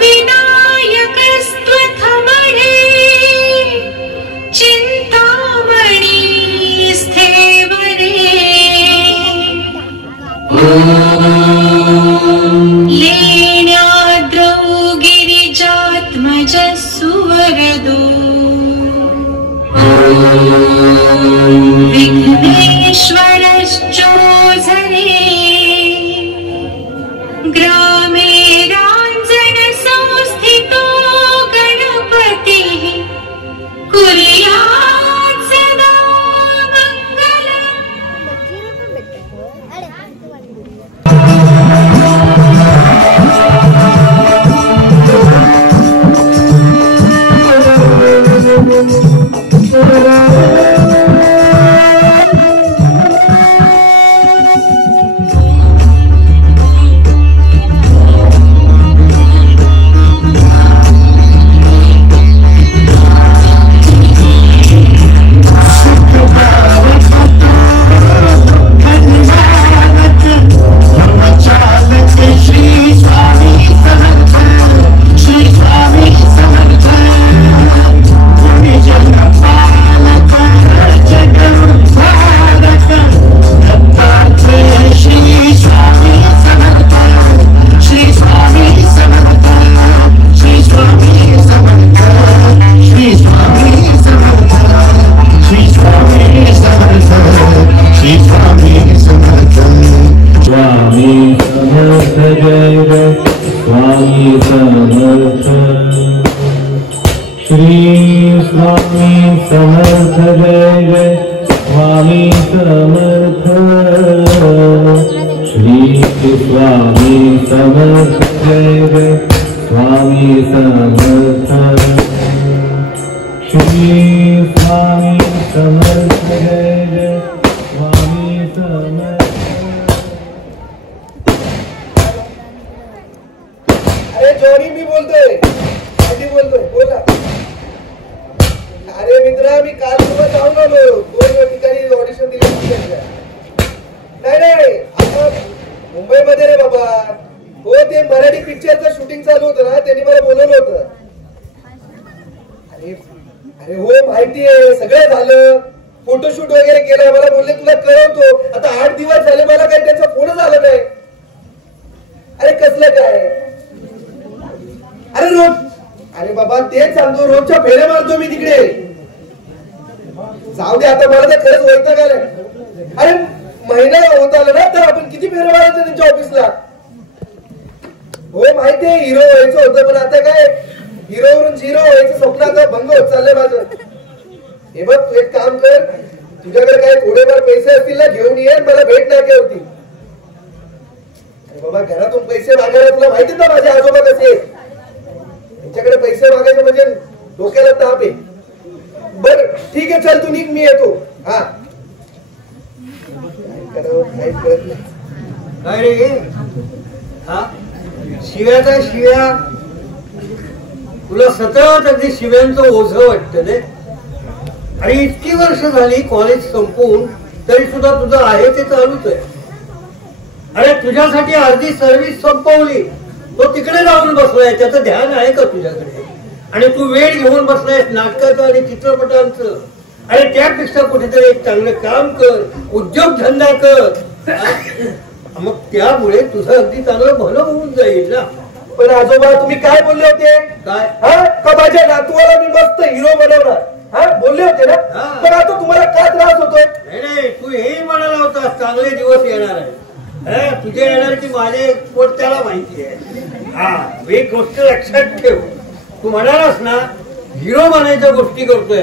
विनायकस्त्वथमणे चिन्तामणि स्थेवरे लेण्याद्रौ गिरिजात्मजः सुवरदो विघ्नेश्वरश्चोधरे ग्रामे राञ्जनसंस्थितो गणपतिः कुर्यात् सदा मङ्गलम्। शिव्यांचं ओझ वाटतं रे. आणि इतकी वर्ष झाली कॉलेज संपून तरी सुद्धा तुझं आहे ते चालूच आहे. अरे तुझ्यासाठी अर्धी सर्व्हिस संपवली, तो तिकडे जाऊन बसलाय, त्याचं ध्यान आहे का तुझ्याकडे? आणि तू वेळ घेऊन बसलायस नाटकाचं आणि चित्रपटांचं. अरे त्यापेक्षा कुठेतरी एक चांगलं काम कर, उद्योगधंदा कर. मग त्यामुळे तुझं अगदी चांगलं भलं होऊन जाईल ना. पण आजोबा तुम्ही काय बोलले होते? काय? का माझ्या नातवाला मी मस्त हिरो बनवणार बोलले होते ना. पण आता तुम्हाला काय त्रास होतोय? नाही, तू हेही म्हणाला होतास चांगले दिवस येणार आहे. तुझे येणार की माझे पोट त्याला माहिती आहे. एक गोष्ट लक्षात ठेव, तू म्हणालास ना हिरो बनायच्या गोष्टी करतोय,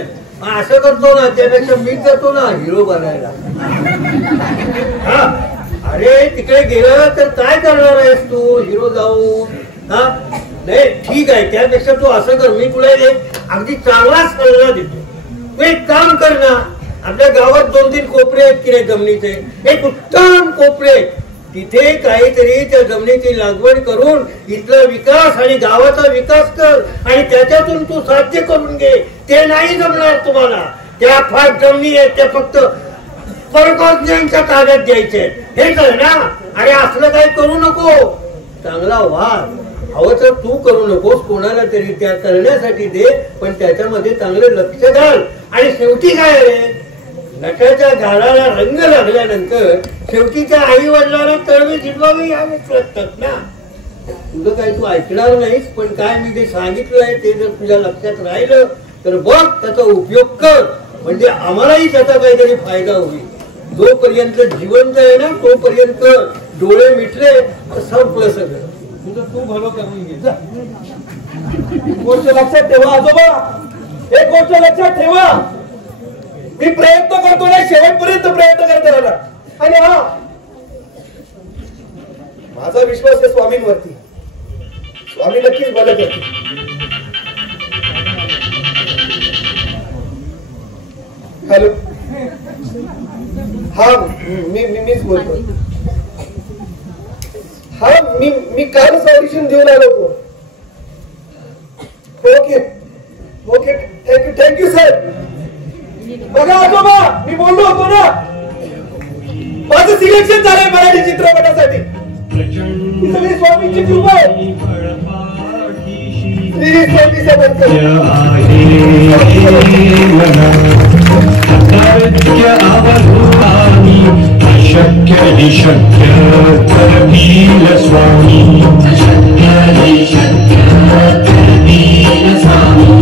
असं करतो ना त्यापेक्षा मीच जातो ना हिरो बनायला. अरे तिकडे गेलं तर काय करणार आहेस तू हिरो जाऊन? नाही ठीक आहे, त्यापेक्षा तू असं कर, मी तुला एक अगदी चांगला सल्ला देतो. तू एक काम कर ना, आपल्या गावात 2-3 कोपरे आहेत की नाही जमिनीचे, एक उत्तम कोपरे, तिथे काहीतरी त्या जमिनीची लागवड करून इथला विकास आणि गावाचा विकास कर आणि त्याच्यातून तू साध्य करून घे. ते नाही जमणार तुम्हाला, त्या फार जमिनी आहेत त्या फक्त परकोजण्यांच्या ताब्यात द्यायचे, हे कर ना. अरे असलं काही करू नको, चांगला वाद हवं तर तू करू नकोस, कोणाला तरी त्या करण्यासाठी दे, पण त्याच्यामध्ये चांगलं लक्ष घाल. आणि शेवटी काय रे, नटाच्या झाडाला रंग लागल्यानंतर शेवटी त्या आई वडिलांना तळवे जिरवावे यावेच लागतात ना. तुझं काही तू ऐकणार नाहीस, पण काय मी जे सांगितलंय ते जर तुझ्या लक्षात राहिलं तर बघ, त्याचा उपयोग कर, म्हणजे आम्हालाही त्याचा काहीतरी फायदा होईल. जोपर्यंत जिवंत आहे ना तोपर्यंत डोळे मिटले तर संपलं सगळं. तुझं तू भलं करून घे जा. गोष्ट लक्षात ठेवा आजोबा, एक गोष्ट लक्षात ठेवा, मी प्रयत्न करतो ना, शेवटपर्यंत प्रयत्न करतो राहणार. आणि हा माझा विश्वास आहे स्वामींवरती, स्वामी नक्कीच बदल करतील. हॅलो, हा मीच बोलतो. हा मी कालच ऑडिशन घेऊन आलो होतो. Okay okay, thank you sir. बघा आजोबा, मी बोललो होतो ना, माझं सिलेक्शन झालंय मराठी चित्रपटासाठी. ही सगळी स्वामींची कृपा आहे. श्री स्वामी समर्थ. शक्य हि शक्य करतील स्वामी, शक्य हि शक्य करतील स्वामी.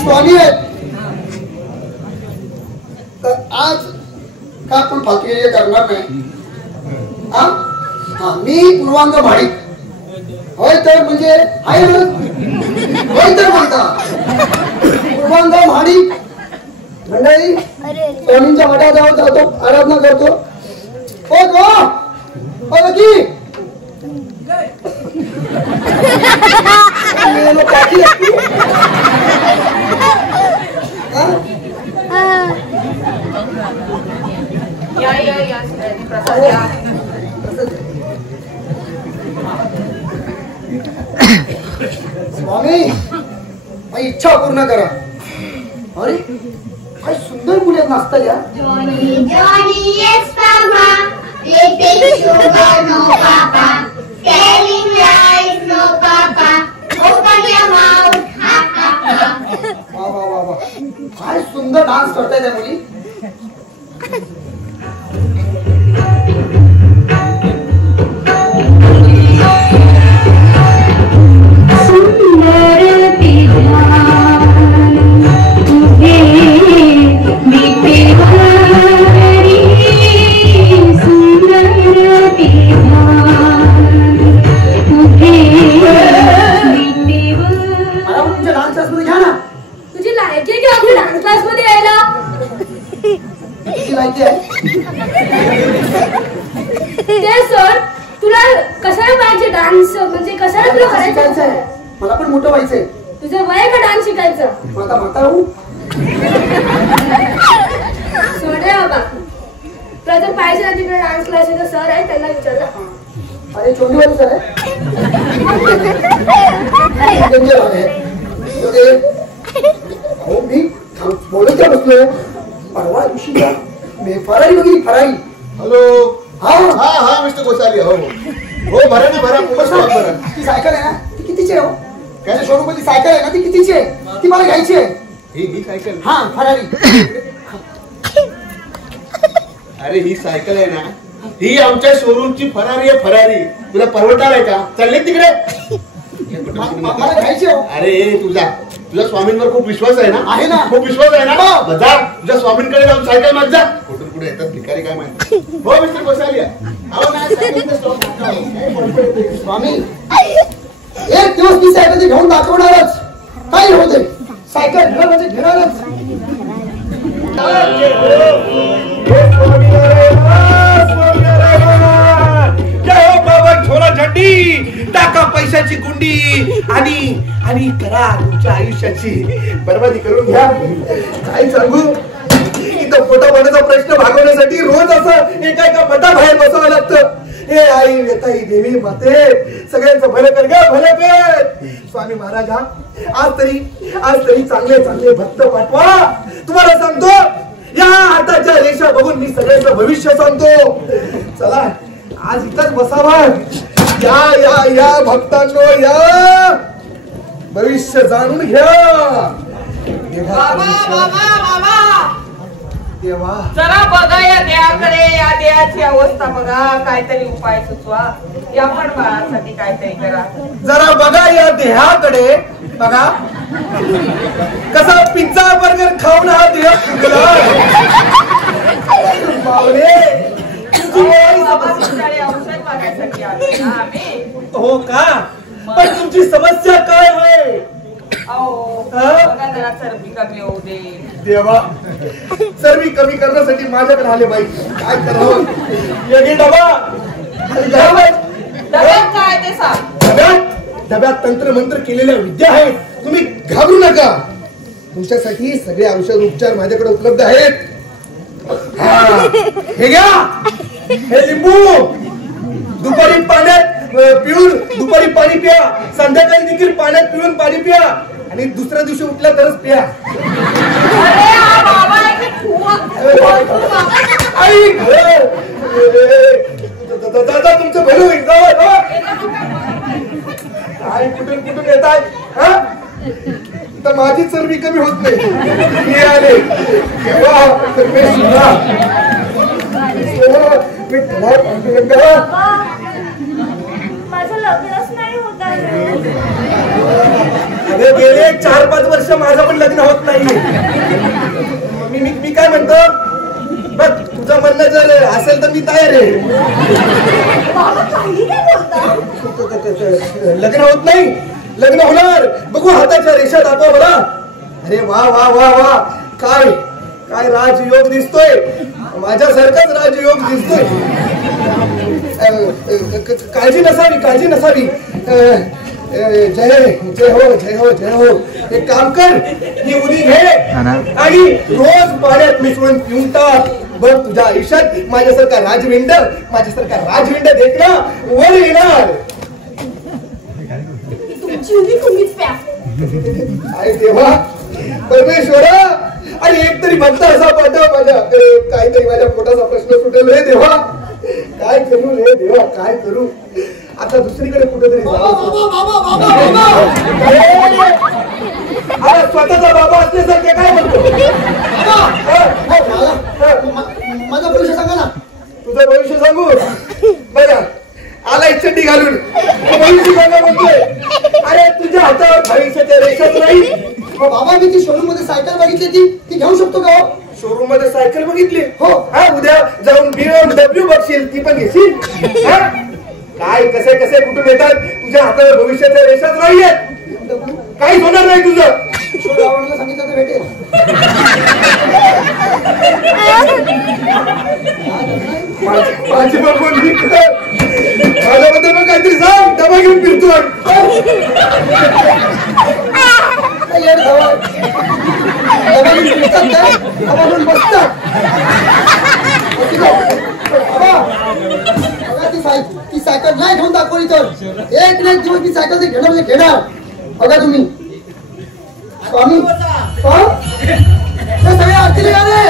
स्वामी आहेत तर आज का आपण फालतू करणार नाही. हा मी पूर्वांग भाडी होय तर म्हणजे आहे होय तर म्हणता पूर्वांग भाडी मंडळी स्वामींच्या मठात जातो, आराधना करतो. ओ की स्वामी माझी इच्छा पूर्ण करा. अरे काय सुंदर मुले नाचतात या. Johnny, yes, Papa. Eating sugar, no, Papa. Telling lies, no, Papa. Open your mouth, ha, ha, ha. वा वा वा वा, काय सुंदर डान्स करताय त्या मुली. मला पण मोठं व्हायचंय. तुझं वय का डान्स शिकायचं? आता म्हातारा होऊ. सोडे बाबा, तुला जर पाहिजे ना तिकडे डान्स क्लासेसचा सर आहे त्यांना विचारला. अरे चोंडीवाली सर आहे. मी बोलत का बसलोय. परवा दिवशी मी फरारी वगैरे फरारी. हॅलो, हा हा हा मिस्टर गोसाली. हो हो, भरा ना भरा, भरा. ती सायकल आहे ना, ती कितीची आहे? काय शोरूम मध्ये सायकल आहे ना, ती कितीची आहे? ती मला घ्यायची आहे. ही सायकल, हा फरारी. अरे ही सायकल आहे ना, ही आमच्या शोरूमची फरारी आहे. फरारी तुला परवडणार आहे का? चालले तिकडे. मला घ्यायची आहे. अरे तुझ्या स्वामींवर खूप विश्वास आहे ना? आहे ना. खूप विश्वास आहे ना? जा तुझ्या स्वामींकडे जाऊन सायकल माग जा. कुठून कुठे येतात भिकारी काय माहिती. हो मिस्टर गोसाली. स्वामी एक दिवस ती सायकल घेऊन दाखवणारच. काही होते सायकल घेणार म्हणजे घेणारच. छोरा झंडी टाका पैशाची गुंडी आणि करा तुमच्या आयुष्याची बर्बादी करून घ्या. काय सांगू, इथं फोटो पाण्याचा प्रश्न भागवण्यासाठी रोज असं एका मठाबाहेर बसावं लागतं. हे आई व्यताई देवी माते, सगळ्यांचं भलं कर ग, भलं कर. स्वामी महाराज, आज तरी चांगले चांगले भक्त पाठवा. तुम्हाला सांगतो या हाताच्या रेषा बघून मी सगळ्यांचं भविष्य सांगतो. चला आज इथंच बसावा. या या या भक्तांनो या भविष्य जाणून घ्या. देवा जरा बघा या देहाकडे, या देहाची अवस्था बघा, काहीतरी उपाय सुचवा. या पण बाळासाठी काहीतरी करा. जरा बघा या देहाकडे बघा. कसा पिझ्झा बर्गर खाऊन हा देह फुगला. औषध मागायसाठी आलोय ना आम्ही. हो का? पण तुमची समस्या काय आहे? बघा जरा चरबी कमी होऊ दे. देवा चरबी कमी करण्यासाठी माझ्याकडे आले बाई. काय करावं? डब्यात काय ते सांग. डब्यात तंत्र मंत्र केलेल्या विद्या आहेत. तुम्ही घाबरू नका. तुमच्यासाठी सगळे औषध उपचार माझ्याकडे उपलब्ध आहेत. हे घ्या. हे लिंबू दुपारी पाण्यात पिऊन दुपारी पाणी प्या. संध्याकाळी देखील पाण्यात पिऊन पाणी प्या आणि दुसऱ्या दिवशी उठल्या तरच प्या. दादा तुमचं भलं होईल. काय कुठून कुठून येत आहे? तर माझी चरबी कमी होत नाही. हे आले माझं लग्नच नाही होत आहे. अरे गेले 4-5 वर्ष माझं पण लग्न होत नाही. मी काय म्हणतो बघ, तुझं म्हणणं जर असेल तर मी तयार आहे. लग्न होत नाही, लग्न होणार. बघू हाताच्या रेषा दाखवा मला. अरे वा वा वा वा. काय काय राजयोग दिसतोय. माझ्यासारखाच राजयोग दिसतोय. काळजी नसावी, काळजी नसावी. जय जय हो जय हो जय हो. एक काम कर, ही उदी घे आणि रोज पाण्यात मिसळून पिऊन टाक. बघ तुझ्या आयुष्यात माझ्यासारखा राजविंड देखना वर येणार. तुमची उदी तुम्हीच प्या. आई देवा परमेश्वरा, आणि एक तरी भक्त असा पाठव माझ्याकडे. काहीतरी माझ्या पोटाचा प्रश्न सुटेल रे देवा. काय करू रे देवा, काय करू? आता दुसरीकडे कुठेतरी स्वतःचा बाबा असल्यासारखे काय म्हणतो. माझं भविष्य सांगा ना. तुझं भविष्य सांगू बघा. आलाय चड्डी घालून भविष्य सांगा म्हणतोय. अरे तुझ्या हातावर भविष्याच्या रेषाच नाही. बाबा मी ती शोरूम मध्ये सायकल बघितली ती घेऊ शकतो का? शोरूम मध्ये सायकल बघितली? हो. हा उद्या जाऊन BMW बघशील, ती पण घेशील. काय कसे कसे कुठून येतात. तुझ्या हातावर भविष्याच्या रेषाच नाहीये. काहीच होणार नाही तुझं. आवडलं सांगितलं तर भेटेल. माझी बघून माझ्याबद्दल मग काहीतरी सांग. डबा घेऊन फिरतो. ती सायकल नाही घेऊन दाखवली तर एक नाही दिवस ती सायकल घेणार म्हणजे घेणार. बघा तुम्ही स्वामी सगळे आरतीला आले.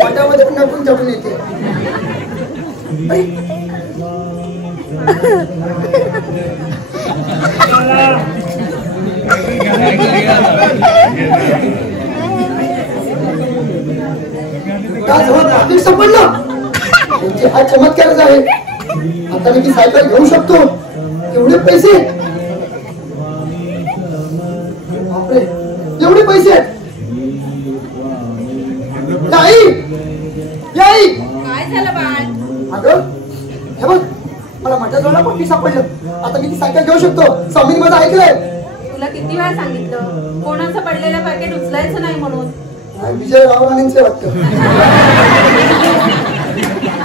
वाटामध्ये पण नकून जपून येते. संपडलं म्हणजे हा चमत्कारच आहे. आता मी ती सायकल घेऊ शकतो. एवढे पैसे, बापरे, एवढे पैसे. आई, आई, काय झालं बाळ? अगं हे बघ, मला माझ्या जवळ पट्टी सापडलं. आता मी ती सायकल घेऊ शकतो. स्वामींनी माझं ऐकलंय. तुला किती वेळा सांगितलं कोणाचं पडलेलं पॅकेट उचलायचं नाही म्हणून. विजय रावराणींचे वाटतं.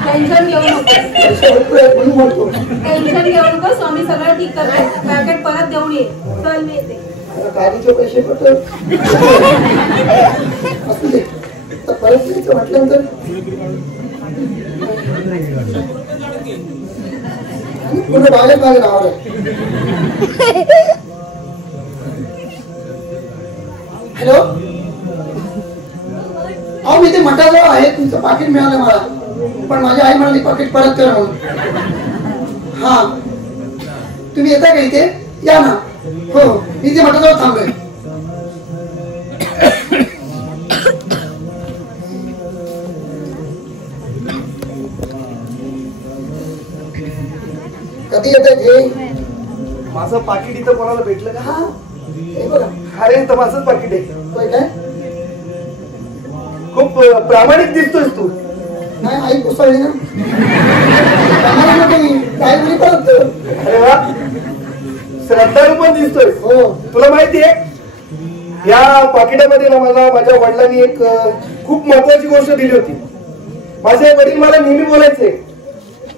टेन्शन घेऊ नको, टेन्शन घेऊ नको. स्वामी सगळं ठीक करते. पॅकेट परत देऊन ये. चल मी येते. गाडीचे पैसे कुठं असू दे. तर परत यायचं म्हटल्यानंतर पूर्ण बागेत माझ्या नावावर आहे. हॅलो, अहो मी ते मठाजवळ आहे. तुमचं पाकिट मिळालं मला, पण माझी आई म्हणाली पाकिट परत करा म्हणून. हा, तुम्ही येता का इथे? या ना. हो, मी ते मठाजवळ थांबलोय. कधी येते घे. माझं पाकिट इथं कोणाला भेटलं का? हा, हे बघा. अरे तर माझंच पाकिट आहे. होय काय? खूप प्रामाणिक दिसतोस तू. नाही, आई कोसळली ना. काय परत. अरे वा, श्रद्धाळू पण दिसतोय. हो, तुला माहितीये या पाकिटामध्ये ना मला माझ्या वडिलांनी एक खूप महत्वाची गोष्ट दिली होती. माझे वडील मला नेहमी बोलायचे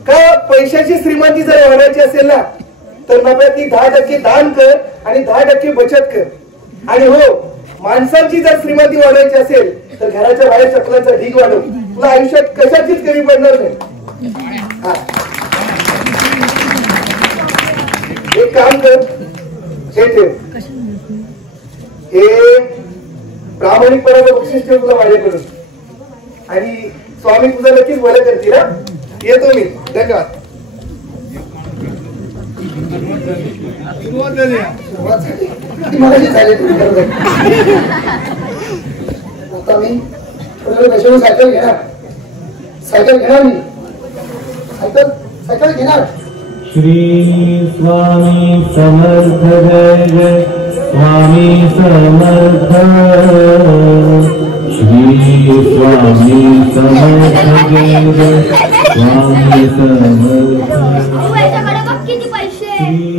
का पैशाची श्रीमंती जर वाढवायची असेल ना तर नफ्यातली 10% दान कर आणि 10% बचत कर. आणि हो, माणसांची जर श्रीमंती वाढवायची असेल तर घराच्या बाहेर चपलाचा ढीग वाढव. तुला आयुष्यात कशाचीच कमी पडणार नाही. एक काम कर, हे ठेव. हे प्रामाणिकपणाचं बक्षीस ठेव तुला माझ्याकडून. आणि स्वामी तुझं नक्कीच भलं करतील. ना येतो मी. धन्यवाद. आता मी पैशावर सायकल घेणार. सायकल घेणार मी. सायकल घेणार. श्री स्वामी समर्थ जय जय स्वामी समर्थ. श्री स्वामी समर्थ जय जय स्वामी समर्थ. याच्याकडे बघ किती पैसे. श्री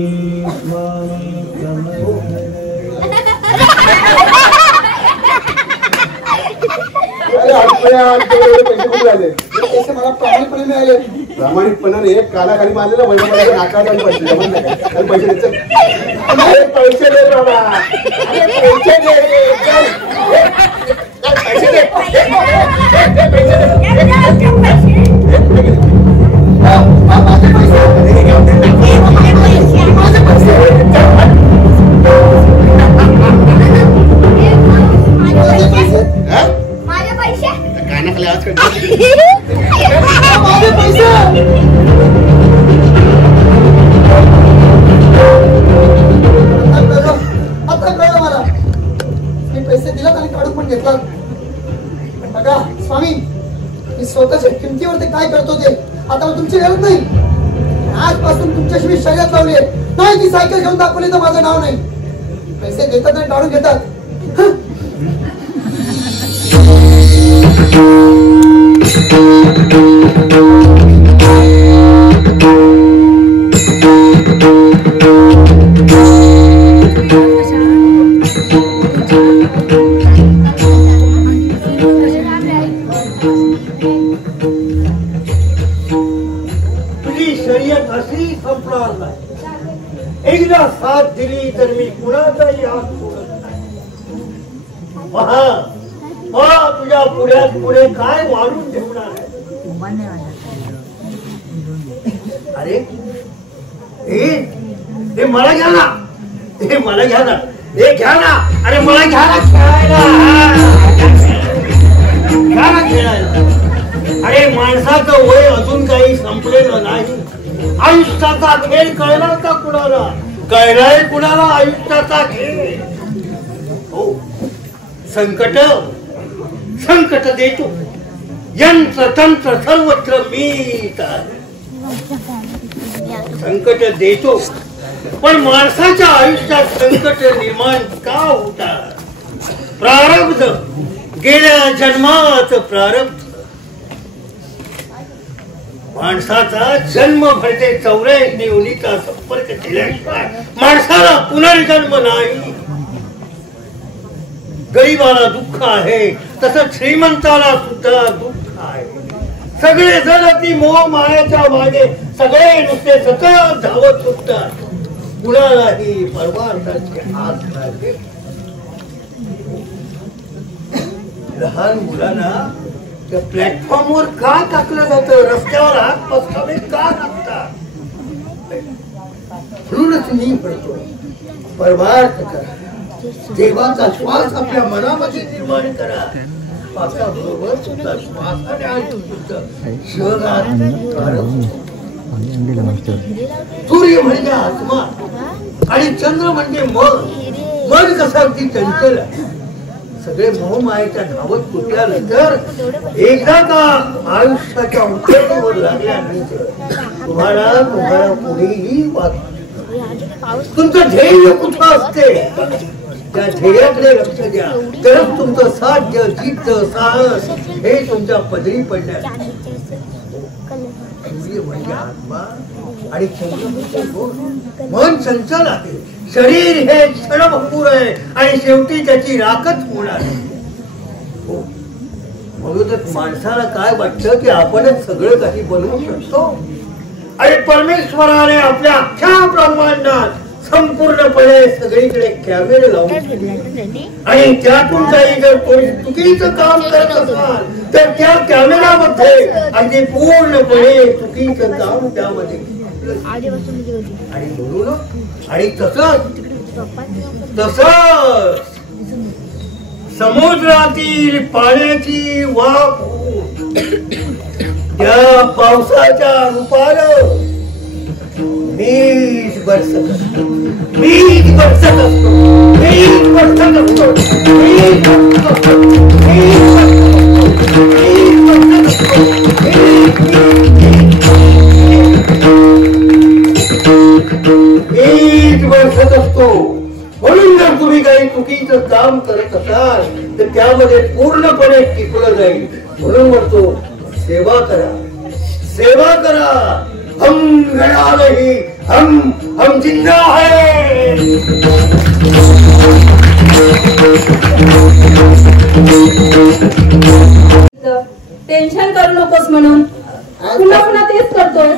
स्वामी पैसे खूप झाले. पैसे मला प्रामाणिकपणे मिळाले. प्रामाणिकपणाने एक कानाखाली मारले ना पैसे नाकाला पैसे पैसे पैसे दे बाबा. पैसे दे. माझे पैसे कानाखाली आवाज करतो. माझे पैसे. आता कळलं मला. मी पैसे दिलात आणि काढून पण घेतलात. बघा स्वामी, मी स्वतःच्या किमतीवरती काय करतो ते आता तुमची गरज नाही. आजपासून तुमच्याशी मी शर्यत लावली आहे. नाही, ती सायकल घेऊन दाखवली तर माझं नाव नाही. पैसे घेतात आणि काढून घेतात. तुझी शर्यत अशी संपणार नाही. एकदा साथ दिली तर मी कुणाचाही हात सोडत नाही. पहा तुझ्या पुढ्यात पुढे काय वाढून ठेवणार आहे. अरे हे मला घ्या ना. हे मला घ्या ना. हे घ्या ना. अरे मला घ्या ना खेळायला. घ्या ना खेळायला. अरे माणसाचं वय अजून काही संपलेलं नाही. आयुष्याचा खेळ कळला का कुणाला? कळलाय कुणाला आयुष्याचा खेळ? हो, संकट देतो यंत्र तंत्र सर्वत्र मीच आहे. संकट देतो, पण माणसाच्या आयुष्यात संकट निर्माण का होतात? प्रारब्ध, गेल्या जन्मात प्रारब्ध. माणसाचा जन्म भरते 84 योनीचा संपर्क केल्याशिवाय माणसाला पुनर्जन्म नाही. गरीबाला दुःख आहे, तसं श्रीमंताला सुद्धा दुःख आहे. सगळे जण ती मोह मायाच्या मागे सगळे नुसते सतत धावत सुटतात. कुणालाही परमार्थाचे हात लागले. लहान मुलांना त्या प्लॅटफॉर्मवर का टाकलं जातं? रस्त्यावर हात पसरावे का लागतात? म्हणूनच मी म्हणतो, परमार्थ करा. देवाचा श्वास आपल्या मनामध्ये निर्माण करा. श्वासाबरोबर सुद्धा श्वासाने आणि शिवगात सूर्य म्हणजे आत्मा आणि चंद्र म्हणजे मन. मन कसं अगदी चंचल आहे. सगळे मोहमायेच्या धावत कुठल्यानंतर एकदा का आयुष्याच्या उंचीवर लागल्यानंतर तुम्हाला पुढेही तुमचं ध्येय कुठं असते त्या ध्येयाकडे लक्ष द्या. तरच तुमचं साध्य जिद्द साहस हे तुमच्या पदरी पडण्यास. सूर्य म्हणजे आत्मा आणि चंद्र म्हणजे मन. मन चंचल आहे, शरीर हे क्षणभंगूर आहे आणि शेवटी त्याची राखच होणार आहे. म्हणूनच माणसाला काय वाटतं की आपणच सगळं काही बनवू शकतो. आणि परमेश्वराने आपल्या अख्ख्या ब्रह्मांडात संपूर्णपणे सगळीकडे कॅमेरे लावून आणि त्यातून काही जर कोणी चुकीचं काम करत असाल तर त्या कॅमेरामध्ये अगदी पूर्णपणे चुकीचं काम त्यामध्ये. आणि म्हणून आणि तसंच समुद्रातील पाण्याची वाफ त्या पावसाच्या रूपानं मीच बरसत असतो, मीच बरसत असतो, मीच बरसत असतो, मीच बरसत असतो, मीच बरसत असतो. म्हणून जर तुम्ही काही चुकीचं काम करत असाल तर त्यामध्ये पूर्णपणे टिकलं जाईल. म्हणून म्हणतो सेवा करा, सेवा करा. हम गया नहीं, हम जिंदा है. टेन्शन करू नकोस म्हणून पुन्हा पुन्हा तेच करतोय.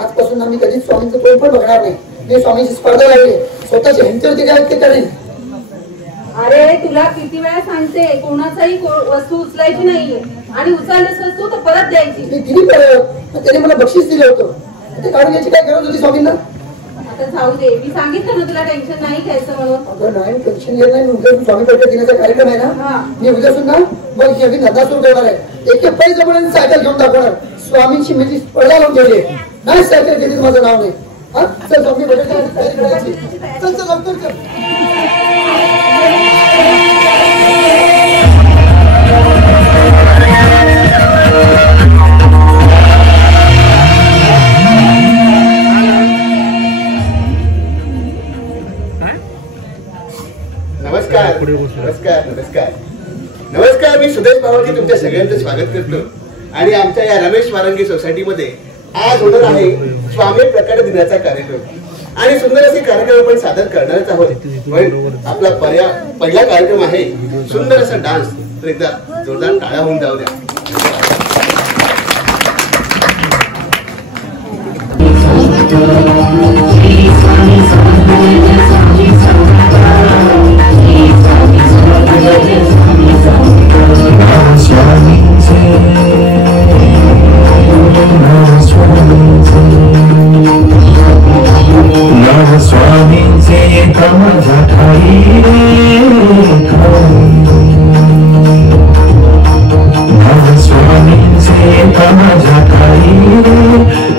आजपासून आम्ही कधीच स्वामींचं तोंड पण बघणार नाही. मी स्वामींची स्पर्धा लागली, स्वतःच्या हिंमतीवरती काय ते करेल. अरे तुला किती वेळा सांगते, कोणाचाही वस्तू उचलायची नाहीये आणि उचललीस वस्तू तर परत द्यायची. मी दिली परत, त्याने मला बक्षीस दिलं होतं. ते काढून घ्यायची काय गरज होती स्वामींना? आता जाऊ दे, मी सांगितलं ना तुला टेन्शन नाही घ्यायचं म्हणून. अगं नाही, टेन्शन घेत नाही. उद्या स्वामी भेट देण्याचा कार्यक्रम आहे ना, मी उद्यासून ना मग नवीन धंदा सुरू करणार आहे. एक पैसे सायकल घेऊन दाखवणार. स्वामींची मी स्पर्धा लावून ठेवली नाही. सायकल घेतली माझं नाव नाही. हा चल स्वामी भेट तयारी करायची. चल चल लवकर चल. नमस्कार नमस्कार नमस्कार नमस्कार. मी सुदेश भावाजी तुमच्या सगळ्यांचं स्वागत करतो. आणि आमच्या या रमेश वारंगी सोसायटीमध्ये आज होणार आहे स्वामी प्रकट दिनाचा कार्यक्रम. आणि सुंदर असे कार्यक्रम आपण सादर करणारच आहोत. पण आपला पहिला कार्यक्रम आहे सुंदर असा डान्स. तर एकदा जोरदार टाळ्या होऊन जाऊ द्या. स्वामींचे माझ्या ठाई स्वामींचे माझ्या ठाई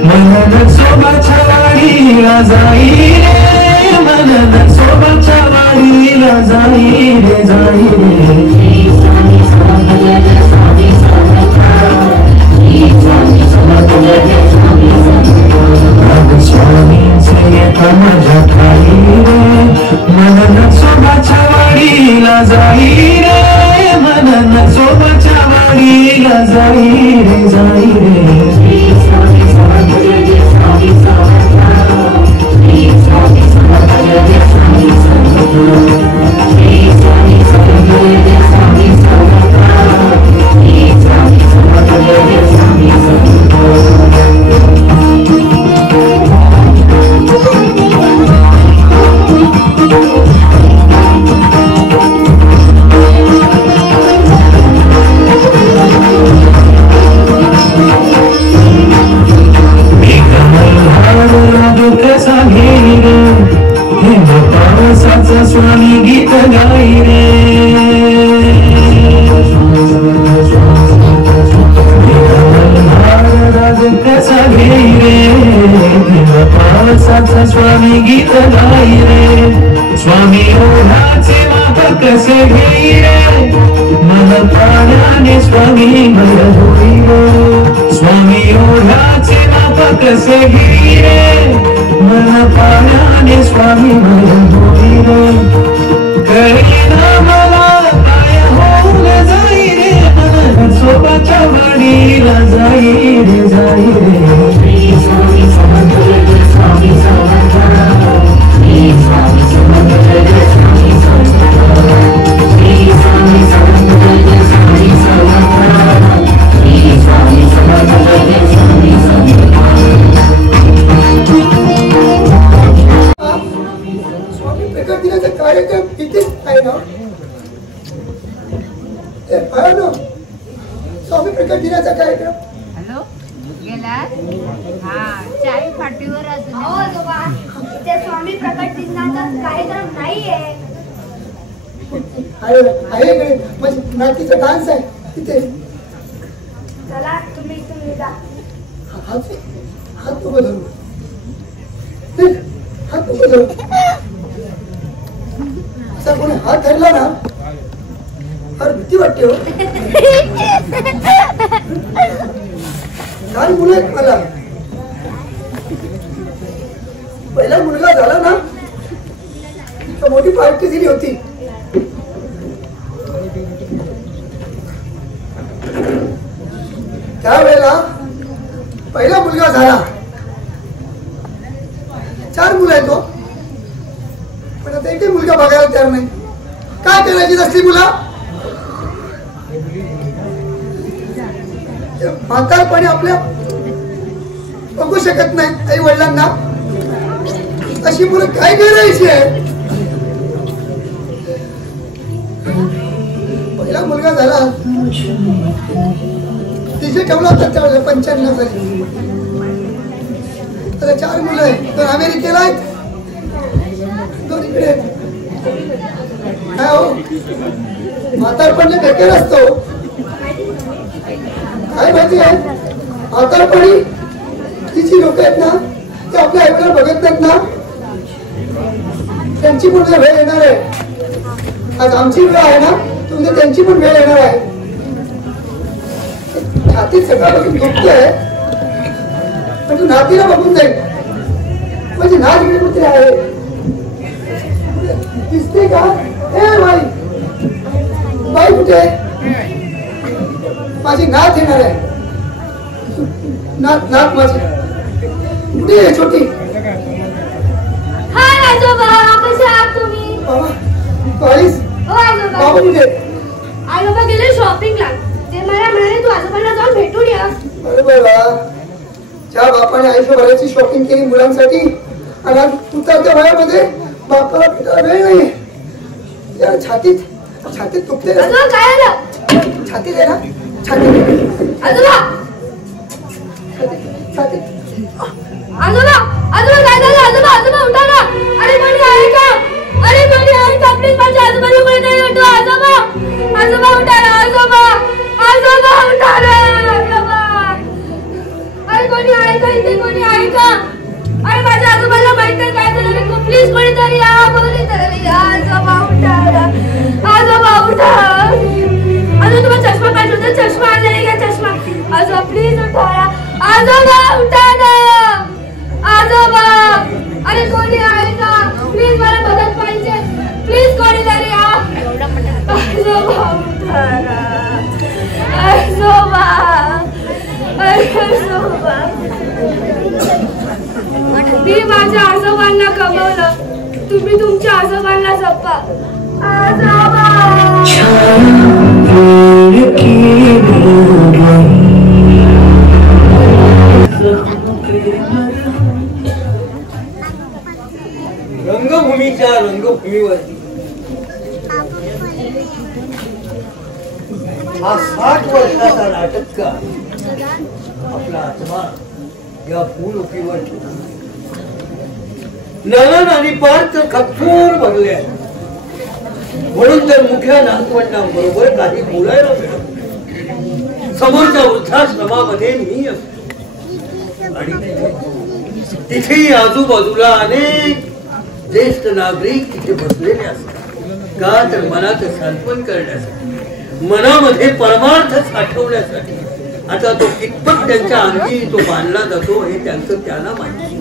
मन सोबाच्या वाडीला जाई रे, मन सोबाच्या वाडीला जाई रे, जाई रे. स्वामींचे येता माझ्या ठाई रे मन नसोबाच्या वाडीला जाई रे मन नसोबाच्या वाडीला जाई रे जाई रे स्वामी गीत गाई रे कसा घेई रे पावसाचा स्वामी गीत गाई रे स्वामी ओढाचे माप कसे घेई रे मन प्राण्याने स्वामी भर होई रे स्वामी ओढाचे माप कसे घेई रे मन प्राण्याने स्वामी भर होई रे कळेना मला काय होऊन जाई रे मन सोबाच्या वाडीला जाई रे जाई रे स्वामी समर्थ स्वामी समर्थ स्वामी समर्थ स्वामी समर्थ स्वामी समर्थ स्वामी समर्थ स्वामी समर्थ स्वामी प्रकट दिनाचा कार्यक्रम किती आहे ना स्वामी प्रकट दिनाचा कार्यक्रम हॅलो गेला हा चाय फाटीवर हो आजोबा इथे स्वामी प्रकट दिनाचा कार्यक्रम नाहीये आहे म्हणजे नातीचा डान्स आहे तिथे चला तुम्ही जा हात नको धरू हात नको धरू असा कोणी हात धरला ना फार भीती वाटते हो लहान मुलं आहेत मला पहिला मुलगा झाला ना तर मोठी पार्टी दिली होती त्यावेळेला पहिला मुलगा झाला 4 मुलं आहेत तो पण आता एकही मुलगा बघायला तयार नाही काय करायची असली मुलं म्हातारपणे आपल्या बघू शकत नाही आई वडिलांना अशी मुलं काय करायची आहे पहिला मुलगा झाला तिचे ठेवला होता त्यावेळेला 95 साली त्याला 4 मुलं आहेत 2 अमेरिकेला आहेत 2 इकडे आहेत काय हो म्हातारपणे बेकार असतो काय माहिती आहे म्हातारपणी ही जी लोक आहेत ना ते आपल्या आईकडे बघत नाहीत ना त्यांची पण वेळ येणार आहे आज आमची वेळ आहे ना तुमची त्यांची पण वेळ येणार आहे छातीत सगळं दुखतोय पण तू नातीला बघून जाईल म्हणजे नात इकडे कुठे आहे दिसते का ए बाई बाई कुठे माझी नात येणार आहे नात माझी कुठे आहे छोटी हाय आजोबा कसे आहात तुम्ही बाबा तू आलीस हो आजोबा बाबा कुठे आजोबा गेले शॉपिंगला ते मला म्हणाले तू आजोबांना जाऊन भेटून या अरे बाबा ज्या बापाने आयुष्यभराची शॉपिंग केली मुलांसाठी आणि आज उतरत्या वयामध्ये बापाला भेटायला वेळ नाही या छातीत दुखते आजोबा काय आलं छातीत आहे ना छातीत आजोबा छातीत आजोबा आजोबा काय झालं आजोबा आजोबा उठा ना अरे कोणी आहे का प्लीज माझ्या आजोबाला कोणीतरी उठवा आजोबा आजोबा उठा ना आजोबा आजोबा उठा ना आजोबा अरे कोणी आहे का इथे कोणी आहे का अरे माझ्या आजोबाला माहित आहे काय झालं प्लीज कोणीतरी या कोणीतरी या आजोबा उठा ना आजोबा उठा अजून तुम्हाला चष्मा पाहिजे होता चष्मा आणलेला का चष्मा आजोबा प्लीज उठा आजोबा आजोबा उठाना, आजोबा, आजोबा. मी माझ्या आजोबांना कमवलं, तुम्ही तुमच्या आजोबांना जपा. आजोबा. रंगभूमीच्या रंगभूमीवरती हा 60 वर्षाचा नाटककार आपला आत्मा या भूलोकीवर नलन आणि पार्थ खचून भरले आहे. म्हणून तर मुख्या नातवंडांबरोबर काही बोलायला मिळत. समोरच्या वृद्धाश्रमामध्ये मी असतो आणि तिथे आजूबाजूला अनेक ज्येष्ठ नागरिक तिथे बसलेले असतात. का तर मनाचं सांत्वन करण्यासाठी, मनामध्ये परमार्थ साठवण्यासाठी. आता तो कितपत त्यांच्या अंगी तो बांधला जातो हे त्यांचं त्यांना माहिती.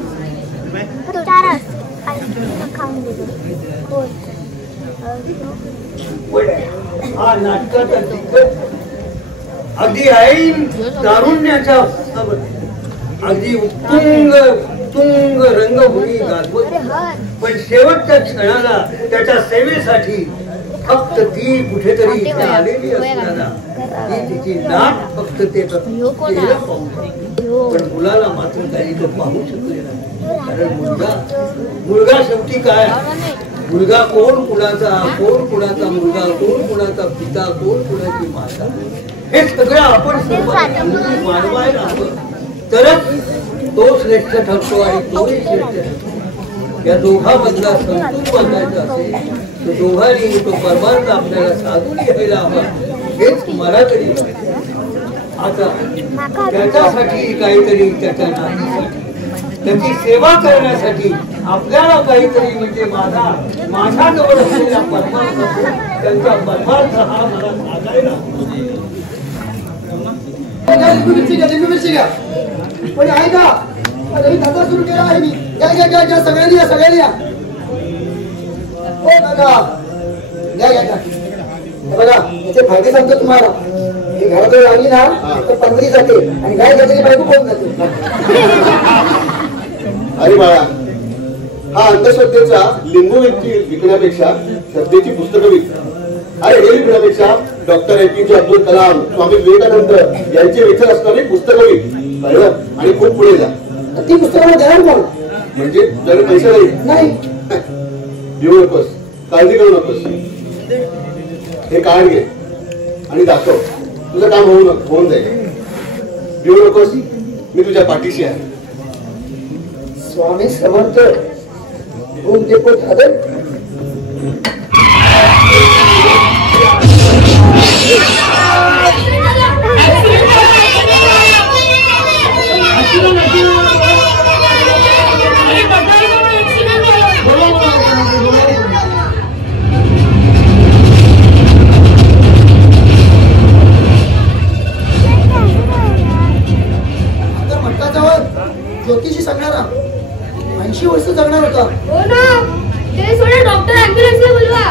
हा नाटकाचा दिग्गज अगदी ऐन तारुण्याच्या अगदी उत्तुंग उत्तुंग रंगभूमी गाजवत, पण शेवटच्या क्षणाला त्याच्या सेवेसाठी फक्त ती कुठेतरी इथे आलेली असताना ती तिची नाट फक्त ते पाहू, पण मुलाला मात्र काही तो पाहू शकले नाही. कारण मुलगा शेवटी काय, मुलगा कोण कुणाचा, कोण कुणाचा मुलगा, कोण कुणाचा पिता, कोण कुणाची माता, हे सगळं आपण मानवायला हवं. तरच तो श्रेष्ठ ठरतो आणि तोही श्रेष्ठ ठरतो. या दोघांमधला समतोल बांधायचा असेल तर दोघांनी तो परमार्थ आपल्याला साधून घ्यायला हवा, हेच मला तरी. आता त्याच्यासाठी काहीतरी, त्याच्या नातीसाठी, त्याची सेवा करण्यासाठी आपल्याला काहीतरी, म्हणजे माझ्याजवळ असलेला परमार्थ, त्यांचा परमार्थ हा मला साधायला पण आहे का धंदा सुरू केला आहे मी. घ्या सगळ्यांनी या, सगळ्यांनी या. हो दादा, घ्या घ्या घ्या. बघा याचे फायदे सांगतो तुम्हाला. ही घराजवळ आली ना तर पंधरी जाते आणि गाय जाते बायको कोण जाते. अरे बाळा, हा अंधश्रद्धेचा लिंबू विकण्यापेक्षा श्रद्धेची पुस्तकं विक. अरे हे विकण्यापेक्षा डॉक्टर APJ अब्दुल कलाम, स्वामी विवेकानंद यांचे विचार असणारी पुस्तकं विक, कळलं? आणि खूप पुढे जा. ती पुस्तकं देणार कोण? म्हणजे जर पैसे नाही देऊ नकोस, काळजी करू नकोस. हे कार्ड घे आणि दाखव, तुझं काम होऊन जाईल. देऊ नकोस, मी तुझ्या पाठीशी आहे. स्वामी समर्थ रूम डेपोट झालं. ज्योतिषी सांगणारा 80 वर्ष जगणार होता. हो ना, ते सोडा, डॉक्टर ॲम्ब्युलन्सला बोलवा.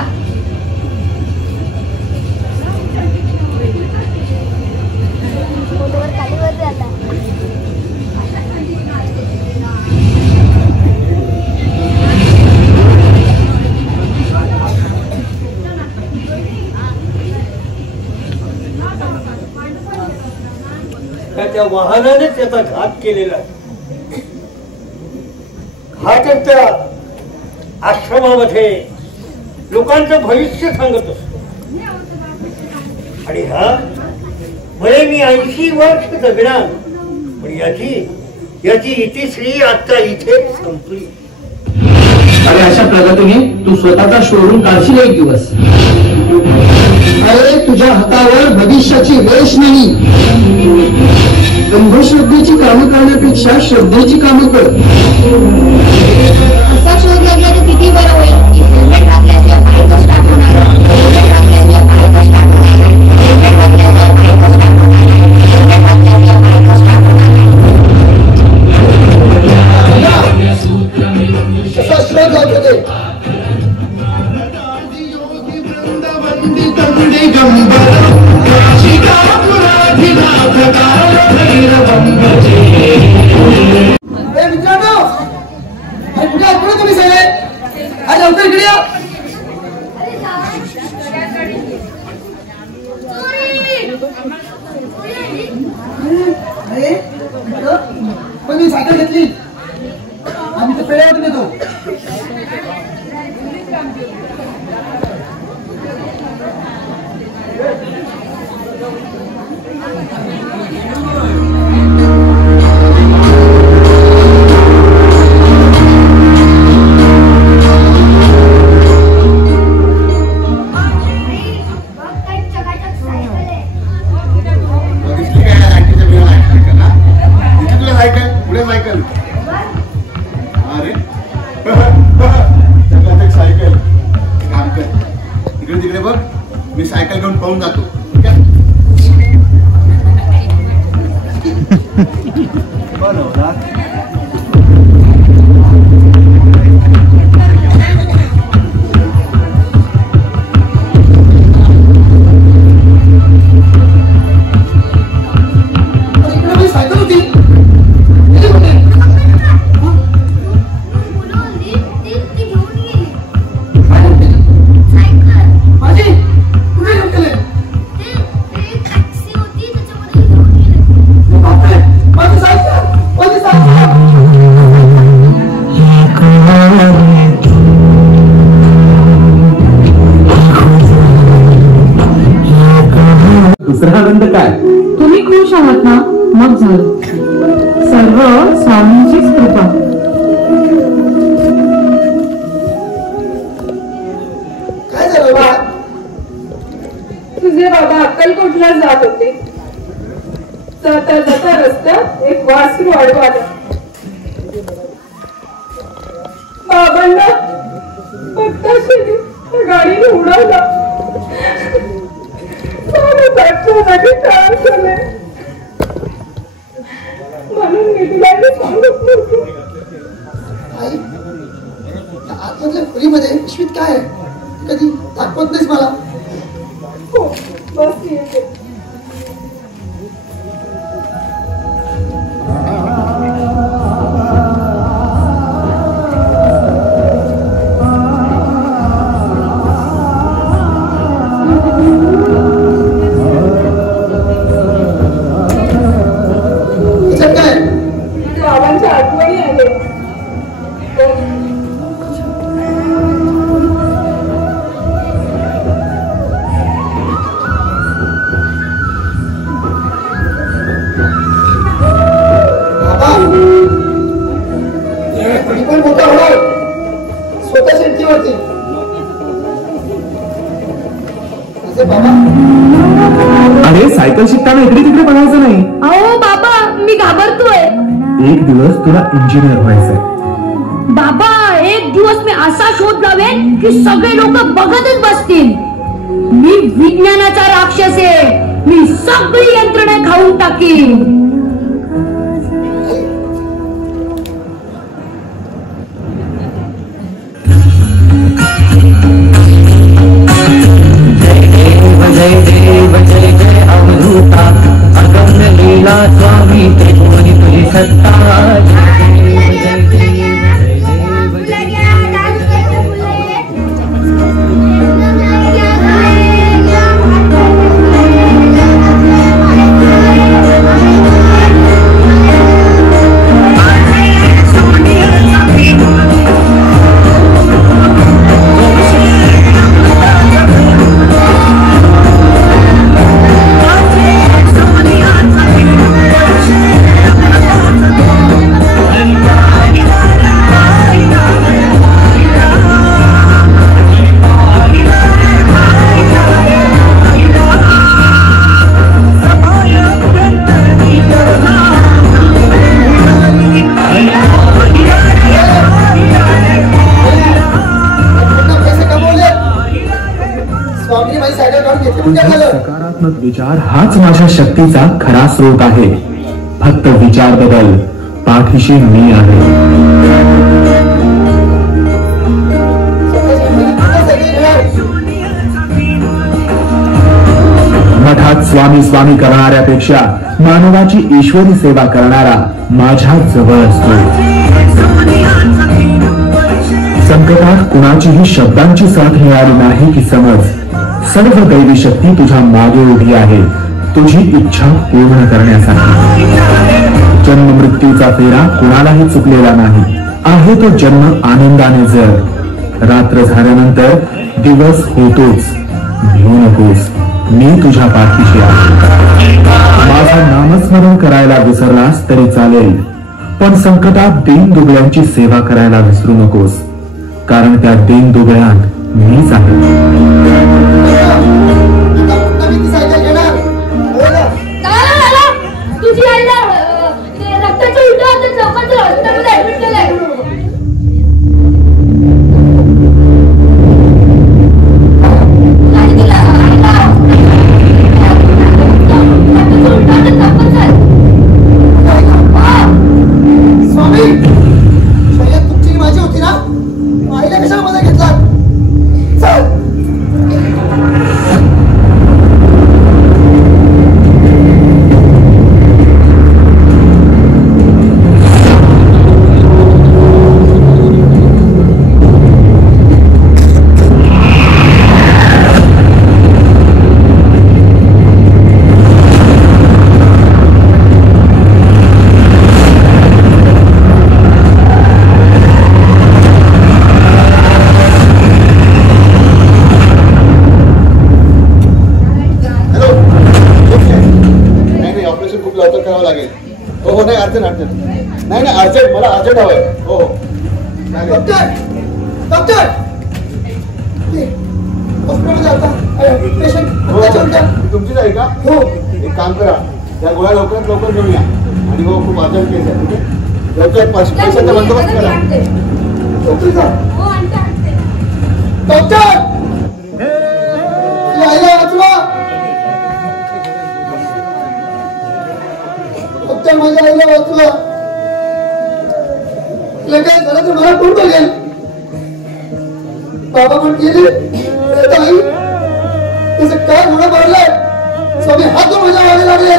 त्या वाहनाने त्याचा घात केलेला आहे. घात त्या आश्रमामध्ये लोकांचं भविष्य सांगत असतो. आणि हा म्हणे मी 80 वर्ष जगणार, पण याची इतिश्री आता इथेच संपली. अरे अशा प्रगतीने तू स्वतःचा शोरूम काढशील एक दिवस. अरे तुझ्या हातावर भविष्याची रेष नाही. अंधश्रद्धेची कामं करण्यापेक्षा श्रद्धेची कामं कर. असा शोध लागला तर किती बरं होईल. हेल्मेट घातल्याशिवाय पाय कसा होणार, हेल्मेट घातल्याशिवाय पाय कसा होणार, हेल्मेट घातल्याशिवाय पाय कसा होणार, हेल्मेट घातल्याशिवाय पाय कसा होणार. असा शोध लागतो ते. दिगंबर काशिकापुराधिनाथ काल भैरवं भजे. मित्रांनो, अरे कुठे आहेत तुम्ही सगळे? आज लवकर इकडे या. अरे पण मी सायकल घेतली आम्ही तर पेढ्यावरून येतो. मी सायकल घेऊन पळून जातो. सायकल होती दुसरा आनंद काय? तुम्ही खुश आहात ना, मग झालं. सर्व स्वामींचीच कृपा. काय झालं बा? तुझे बाबा अक्कलकोटला जात होते. जाता जाता रस्त्यात एक वासरू आडवाला. बाबांना पत्ताशेने गाडीने उडवला. म्हणून मी तुला सांगत नव्हतो. आई, आतमधल्या खोलीमध्ये पिशवीत काय आहे कधी दाखवत नाहीस मला. हो, बस येते. बाबांच्या आठवणी आले. पण मोठा होणार स्वतः शेतीवरती. अरे सायकल शिकताना इकडे तिकडे बघायचं नाही. अहो बाबा, मी घाबरतोय. एक दिवस तुला इंजिनियर व्हायचंय. बाबा, एक दिवस मी असा शोध लावेन की सगळे लोक बघतच बसतील. मी विज्ञानाचा राक्षस आहे. मी सगळी यंत्रणा खाऊन टाकीन. जय देव जय जय अवधूता अगम्य लीला स्वामी त्रिभुवनी तुझी सत्ता. सकारात्मक विचार हाच माझ्या शक्तीचा खरा स्रोत आहे. फक्त विचार बदल, पाठीशी मी आहे. स्वामी स्वामी करणाऱ्यापेक्षा मानवाची ईश्वरी सेवा करणारा माझ्या जवळ असतो. संकटात कुणाचीही शब्दांची साथ मिळाली नाही की समज सर्व दैवी शक्ती तुझ्या मागे उभी आहे तुझी इच्छा पूर्ण करण्यासाठी. जन्म मृत्यूचा फेरा कुणालाही चुकलेला नाही आहे तो जन्म आनंदाने जर रात्र झाल्यानंतर दिवस होतोच. भिवू नकोस मी तुझ्या पाठीशी आहे. माझं नामस्मरण करायला विसरलास तरी चालेल पण संकटात दीन दुबळ्यांची सेवा करायला विसरू नकोस कारण त्या दीन दुबळ्यात मीच आहे. तुझी आईला रक्ताच्या उलट्या होत्या चौकात हॉस्पिटलमध्ये ऍडमिट केलंय. स्वामी शर्यत तुमची माझी होती ना आईला कशाला मध्ये घेतला. चल नाही अर्जंट मला अर्जंट हवंय. हो डॉक्टर डॉक्टर तुमचीच आहे का? हो. एक काम करा त्या गोळ्या लवकरात लवकर घेऊन या आणि हो खूप अर्जंट केस आहे ठीक आहे लवकर पैशाचा बंदोबस्त करा. डॉक्टर डॉक्टर माझ्या आईला वाचवा. तुला काय झालं तर मला कोण बघेल. बाबा पण गेले आई त्याचं काय होणं मारलंय. स्वामी हात माझ्या मागे लागले.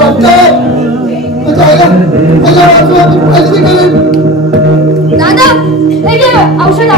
डॉक्टर माझ्या आईला माझ्या वाचवा. मी काळजी करेन. दादा हे घे औषध.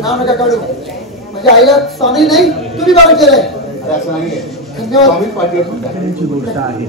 नाव नका काढू. माझ्या आईला स्वामी नाही तुम्ही बाबा केलंय. असं नाहीये. धन्यवाद. स्वामी पाठीवर गोष्ट आहे.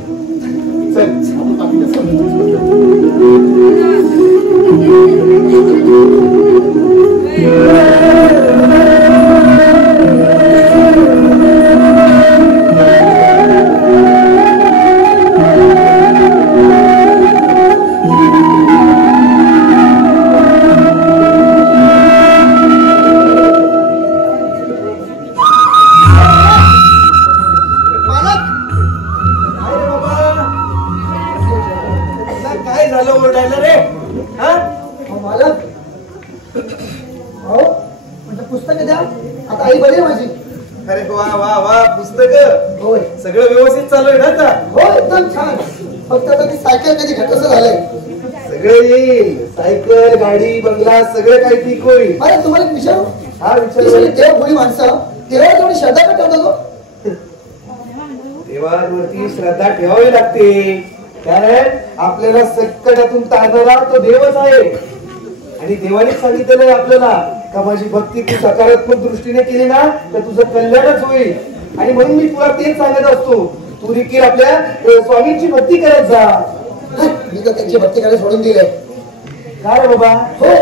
पुस्तक द्या. आता आई बरी माझी. अरे वा वा वा पुस्तक होय सगळं व्यवस्थित चालू आहे ना आता. हो एकदम छान. फक्त आता ती सायकल कधी कसं झालंय. सगळं येईल. सायकल गाडी बंगला सगळं काही ठीक होईल. अरे तुम्हाला एक विचारू. हा विचार. देव कोणी माणसं देवावर तेवढी श्रद्धा का ठेवतो. देवावरती श्रद्धा ठेवावी लागते कारण आपल्याला संकटातून तारणारा तो देवच आहे. आणि देवानेच सांगितलेलं आहे आपल्याला का माझी भक्ती तू सकारात्मक दृष्टीने केली ना तर तुझं कल्याणच होईल. आणि म्हणून मी तुला तेच सांगत असतो तू देखील आपल्या स्वामींची भक्ती करत जा. मी तर त्यांची भक्ती करायला सोडून दिले. काय रे बाबा. हो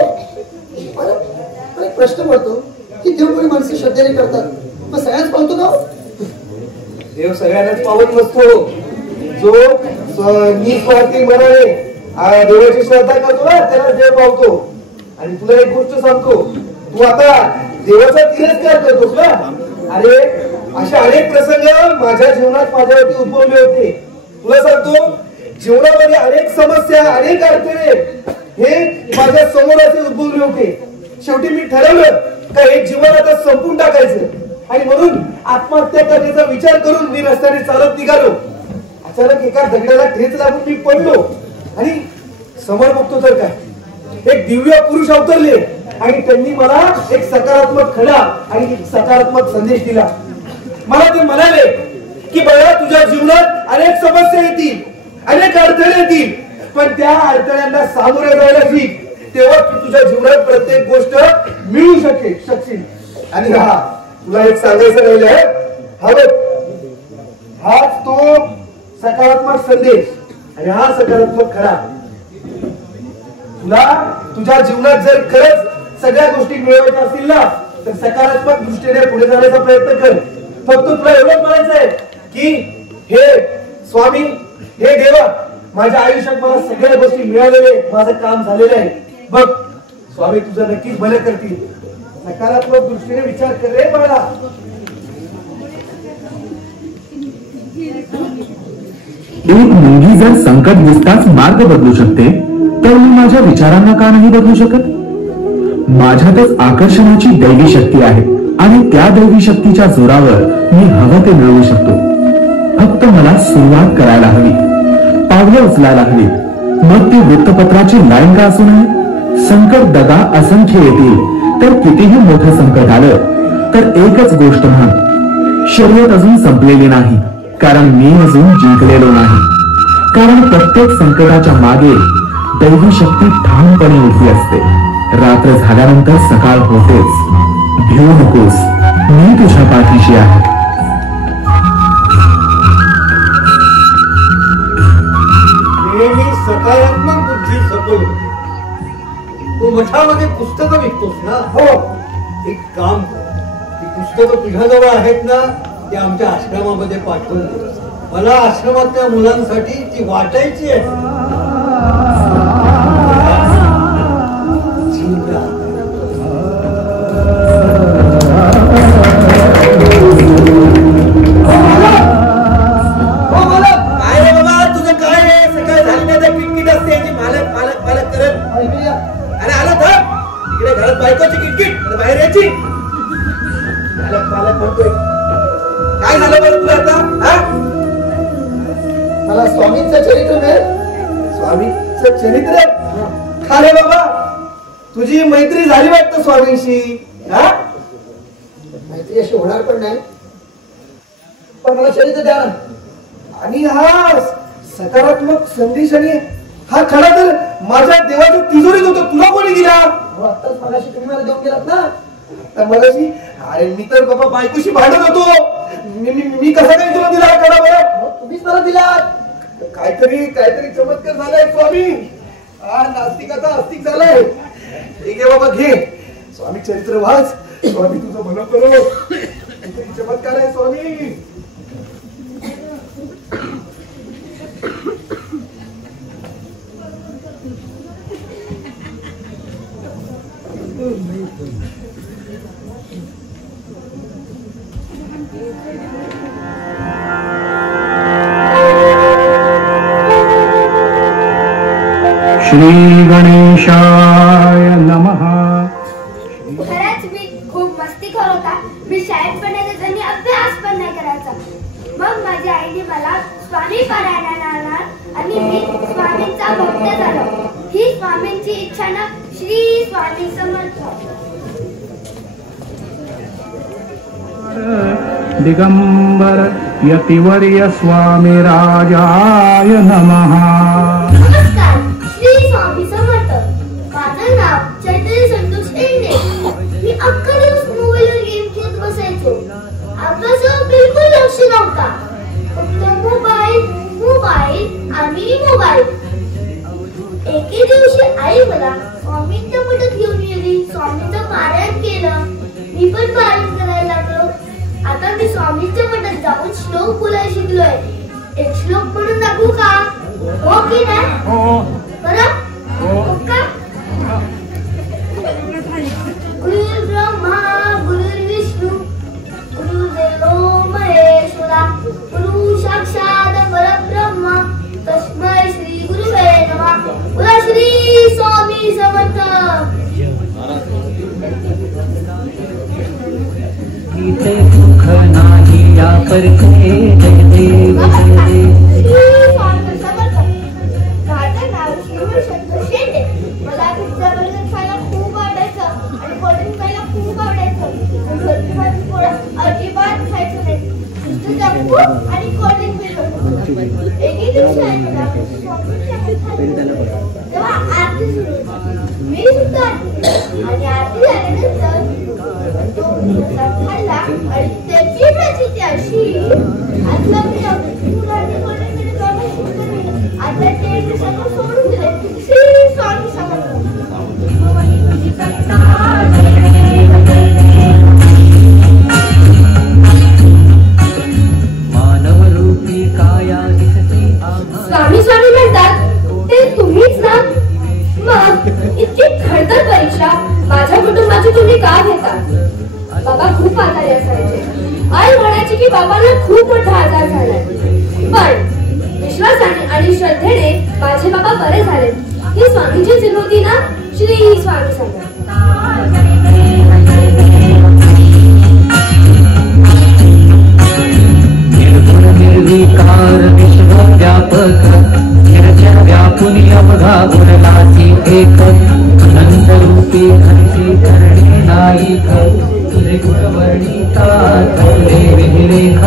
एक प्रश्न पडतो की देव कोणी माणसं श्रद्धेने करतात मग सगळ्याच पाहतो का. देव सगळ्यांनाच पावत नसतो. जो निस्वार्थी मनाने देवाची श्रद्धा करतो ना त्याला देव पावतो. आणि तुला एक गोष्ट सांगतो, तू आता देवाचा तिरस्कार करतोस ना. अरे अशा अनेक प्रसंग माझ्या जीवनात माझ्यावरती उद्भवले होते. तुला सांगतो, जीवनामध्ये अनेक समस्या, अनेक अडथळे हे माझ्या समोर असे उद्भवले होते. शेवटी मी ठरवलं का हे जीवन आता संपून टाकायचं आणि म्हणून आत्महत्या करण्याचा विचार करून मी रस्त्याने चालत निघालो. अचानक एका दगडाला ठेच लागून मी पडलो आणि समोर बघतो तर काय, एक दिव्य पुरुष अवतरले आणि त्यांनी मला एक सकारात्मक खडा आणि एक सकारात्मक संदेश दिला. मला ते म्हणाले की बाळा, तुझ्या जीवनात अनेक समस्या येतील, अनेक अडथळे येतील, पण त्या अडथळ्यांना सामोरे जायला शिक, तेव्हा तू तुझ्या जीवनात प्रत्येक गोष्ट मिळू शकशील. आणि हा तुला एक सांगायचं राहिलं, हाच तो सकारात्मक संदेश आणि हा सकारात्मक खडा. तुला तुझ्या जीवनात जर खरंच सगळ्या गोष्टी मिळवायच्या असतील ना, तर सकारात्मक दृष्टीने पुढे जाण्याचा प्रयत्न कर. फक्त तुला एवढंच म्हणायचंय की हे स्वामी, हे देवा, माझ्या आयुष्यात मला सगळ्या गोष्टी मिळालेल्या, माझं काम झालेलं आहे. बघ स्वामी तुझं नक्कीच भलं करतील. सकारात्मक दृष्टीने विचार कर रे बाळा. एक मुलगी जर संकट दिसताच मार्ग बदलू शकते, तर मी माझ्या विचारांना का नाही बदलू शकत? माझ्यातच आकर्षणाची दैवी शक्ती आहे आणि त्या दैवी शक्तीच्या जोरावर मी हवं ते मिळवू शकतो. फक्त मला सुरुवात करायला हवी, पावले उचलायला हवी. मग ती वृत्तपत्राची लाईन का असू नये. संकट दगा असंख्य येतील, तर कितीही मोठं संकट आलं तर एकच गोष्ट म्हण, शर्यत अजून संपलेली नाही, कारण मी अजून जिंकलेलो नाही. कारण प्रत्येक संकटाच्या मागे दैवी शक्ती ठामपणे उभी असते. रात्र झाल्यानंतर सकाळ होतेच. भिवू नकोस, मी तुझ्या पाठीशी आहे. नेहमी सकारात्मक बुद्धी जपलो. तू मठामध्ये पुस्तकं विकतोस ना? हो. एक काम कर, ती पुस्तकं तुझ्याजवळ आहेत ना, ते आमच्या आश्रमामध्ये पाठवून दे. मला आश्रमातल्या मुलांसाठी ती वाटायची आहे. बायकोची किटकिट बाहेर यायची. काय झालं बरं तुला आता? मला स्वामींचं चरित्र मिळेल. स्वामींचं चरित्र? का रे बाबा, तुझी मैत्री झाली वाटतं स्वामींशी? मैत्री अशी होणार पण नाही, पण मला चरित्र द्या ना. आणि हा सकारात्मक संदेश आणि हा खडा तर माझ्या देवाच्या तिजोरीत होता, तुला कोणी दिला? आत्ताच मगाशी तुम्ही मला देऊन गेलात ना. मगाशी? अरे मी तर बाबा बायकोशी भांडत होतो. मी कसा काही तुला दिला खडा बरं? तुम्हीच मला दिला. काहीतरी चमत्कार झालाय स्वामी. नास्तिकाचा आस्तिक झालाय. ठीक आहे बाबा, घे स्वामी चरित्र वाच. स्वामी तुझं भलं करो. चमत्कार आहे स्वामी. श्री गणेशाय नमः. खरंच मी खूप मस्तीखोर होता. मी शाळेत पण नाही जायचा आणि अभ्यास पण नाही करायचा. मग माझ्या आईने मला स्वामी पारायणाला आणला आणि मी स्वामींचा भक्त झालो. ही स्वामींची इच्छा ना. श्री स्वामी समर्थ. दिगंबर यतिवर्य स्वामी राजाय नमः. नमस्कार, श्री स्वामी समर्थ. माझं नाव चैतन्य संतोष इंडे. मी अख्खा दिवस मोबाईलवर गेम खेळत बसायचो. अभ्यासावर बिलकुल लक्ष नव्हता. फक्त मोबाईल मोबाईल आणि मोबाईल. एके दिवशी आई मला स्वामींच्या मठात घेऊन गेली. स्वामींचं पारायण केलं. मी पण पारायण करायला लागलो. आता मी स्वामींच्या मठात जाऊन श्लोक बोलायला शिकलोय. एक श्लोक म्हणून दाखवू का? हो की नाही? बरं हो का? गुरुर्ब्रह्मा गुरुर्विष्णू गुरुर्देवो महेश्वरा गुरु साक्षात परब्रह्म तस्मै श्री गुरुवे नमः. बोला श्री स्वामी समर्थ. सुख नाही या परते जय देव जय देव. माझं नाव संतोष शेंडे. मला पिझ्झा बर्गर खायला खूप आवडायचं आणि कोल्ड्रिंक प्यायला खूप आवडायचं. अजिबात खायचं नाही. नुसतं जंक फूड आणि कोल्ड्रिंक पिलं. एके दिवशी तेव्हा आरती सुरू होती. मी सुद्धा आणि आरती झाल्यानंतर खाल्ला आणि त्याची प्रचिती अशी आता ते सगळं सोडून दिले. श्री स्वामी समर्थ. स्वामी स्वामी म्हणतात ते तुम्हीच ना? मग इतकी खडतर परीक्षा माझ्या कुटुंबाची तुम्ही का घेता? बाबा खूप आजारी असायचे. आई म्हणायची की बाबांना खूप मोठा आजार झालाय. पण विश्वासाने आणि श्रद्धेने माझे बाबा बरे झाले. ही स्वामीची विनोदी ना. श्री स्वामी समर्थ. निर्विकार विश्वव्यापक निरजन व्यापुनी अवघा गुणलासी एक अनंत रूपी घनती करणे नाईक तुझे गुणवर्णिता थोडे विहिरेख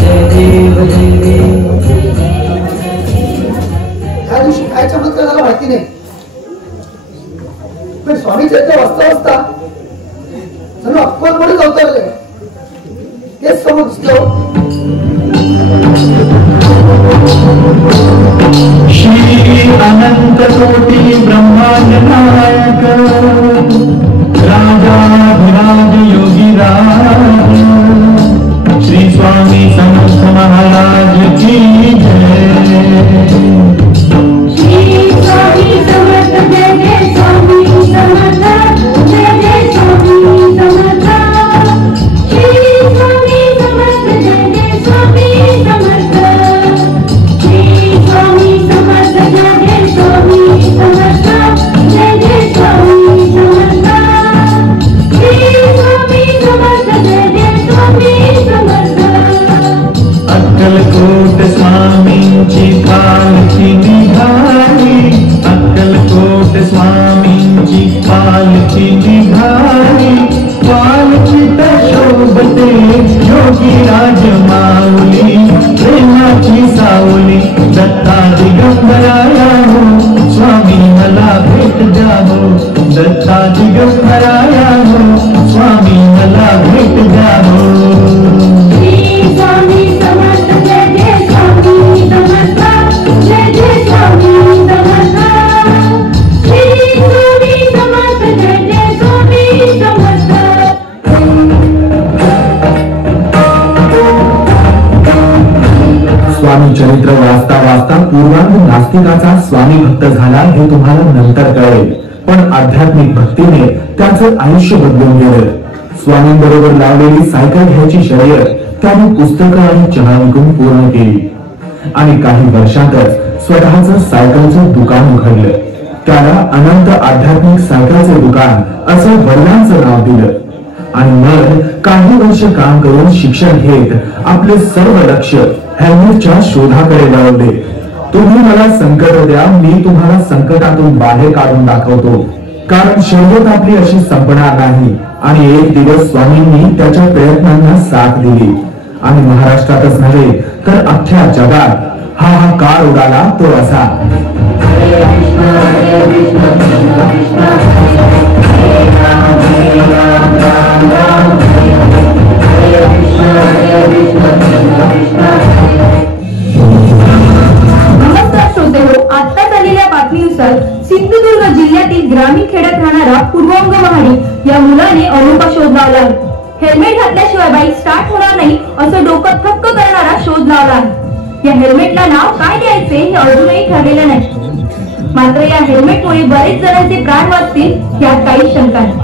जय देव जय देव. ह्या दिवशी काय चमत्कार झाला माहिती नाही, पण स्वामी चरित्र वाचता वाचता जणू अक्कलमध्येच अवतरले. तेच समोर दिसलं. श्री अनंत कोटी ब्रह्मांड नायक राजाधिराज योगी राज श्री स्वामी समर्थ महाराज की जय. श्री स्वामी समर्थ जय जय स्वामी समर्थ जय जय स्वामी समर्थ. श्री स्वामी समर्थ जय जय स्वामी समर्थ. श्री स्वामी समर्थ जय जय स्वामी समर्थ जय जय स्वामी समर्थ. श्री स्वामी समर्थ जय जय स्वामी समर्थ. अक्कलकोट स्वामींची पालखी निघाली. अक्कलकोट स्वामींची पालखी निघाली. पालखीत शोभते योगी राज माऊली प्रेमाची सावली दत्ता दिगंबराया हो स्वामी मला भेट द्या हो. दत्ता दिगंबराया हो स्वामी मला भेट द्या हो. श्री स्वामी समर्थ जय जय स्वामी समर्थ जय जय स्वामी समर्थ. श्री स्वामी समर्थ जय जय स्वामी समर्थ. स्वामी चरित्र वाचता वाचता पूर्वांध नास्तिकाचा स्वामी भक्त झाला हे तुम्हाला नंतर कळेल, पण आध्यात्मिक भक्तीने त्याचं आयुष्य बदलून गेलं. स्वामींबरोबर लावलेली सायकल घ्यायची शर्यत त्याने पुस्तकं आणि चहा विकून पूर्ण केली आणि काही वर्षातच स्वतःचं सायकलचं दुकान उघडलं. त्याला अनंत आध्यात्मिक सायकलचे दुकान असं वडिलांचं नाव दिलं आणि मग काही वर्ष काम करून शिक्षण घेत आपले सर्व लक्ष हेल्मेटच्या शोधाकडे वळवले. तुम्ही मला संकट द्या, मी तुम्हाला संकटातून बाहेर काढून दाखवतो. कारण शर्यत आपली अशी संपणार नाही. आणि एक दिवस स्वामींनी त्याच्या प्रयत्नांना साथ दिली आणि महाराष्ट्रातच नव्हे तर अख्ख्या जगात हा काळ उडाला तो असा. नमस्कार श्रोतेहो, आत्ताच आलेल्या बातमीनुसार सिंधुदुर्ग जिल्ह्यातील ग्रामीण खेड्यात राहणारा पूर्वांग महाडी या मुलाने अनोखा शोध लावला. हेल्मेट घातल्याशिवाय बाईक स्टार्ट होणार नाही असं डोकं थक्क करणारा शोध लावला आहे. या हेल्मेटला नाव काय द्यायचे हे अजूनही ठरलेलं नाही. मात्र या हेल्मेटमुळे बरेच जणांचे प्राण वाचतील यात काही शंका नाही.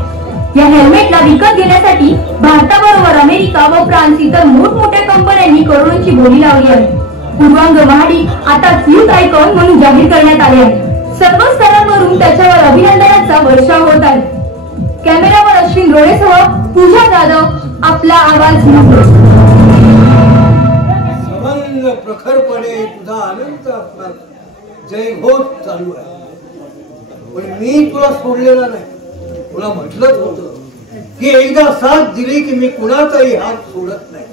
या हेल्मेटला विकत घेण्यासाठी भारताबरोबर अमेरिका व फ्रान्स इतर मोठमोठ्या कंपन्यांनी करोडोंची बोली लावली आहे. पूर्वांग महाडिक आता यूथ आयकॉन म्हणून जाहीर करण्यात आले आहे. सर्व स्तरांवरून त्याच्यावर अभिनंदनाचा वर्षाव होत आहे. कॅमेरावर अश्विन रोडेसह पूजा जाधव, आपला आवाज सबंग प्रखरपणे तुझा अनंत असणार जयघोष चालू आहे. पण मी तुला सोडलेला नाही. तुला म्हटलंच होतं की एकदा साथ दिली की मी कुणाचाही हात सोडत नाही.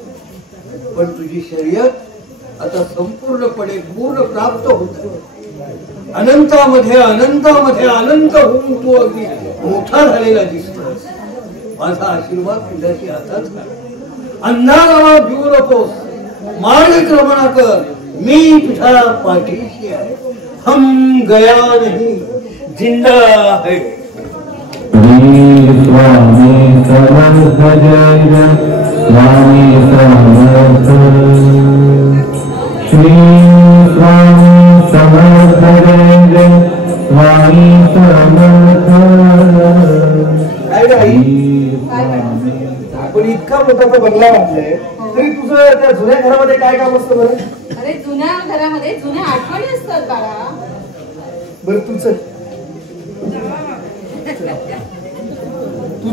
पण तुझी शर्यत आता संपूर्णपणे पूर्ण प्राप्त होत आहे. अनंतामध्ये अनंतामध्ये अनंत होऊन तू अगदी मोठा झालेला दिसतोस. माझा आशीर्वाद तुझ्याशी हातात घाल. अंधाराला भिवू नकोस. मार्ग रमणा कर. मी तुझ्या पाठीशी आहे. हम गया नहीं, जिंदा है. स्वामी समर्थ जय जय स्वामी समर्थ. श्री स्वामी समर्थ जय जय स्वामी समर्थ. आपण इतका मोठा बंगला बांधलाय तरी तुझं त्या जुन्या घरामध्ये काय काम असतं बरं? अरे जुन्या घरामध्ये जुन्या आठवणी असतात बाळा. बरं तू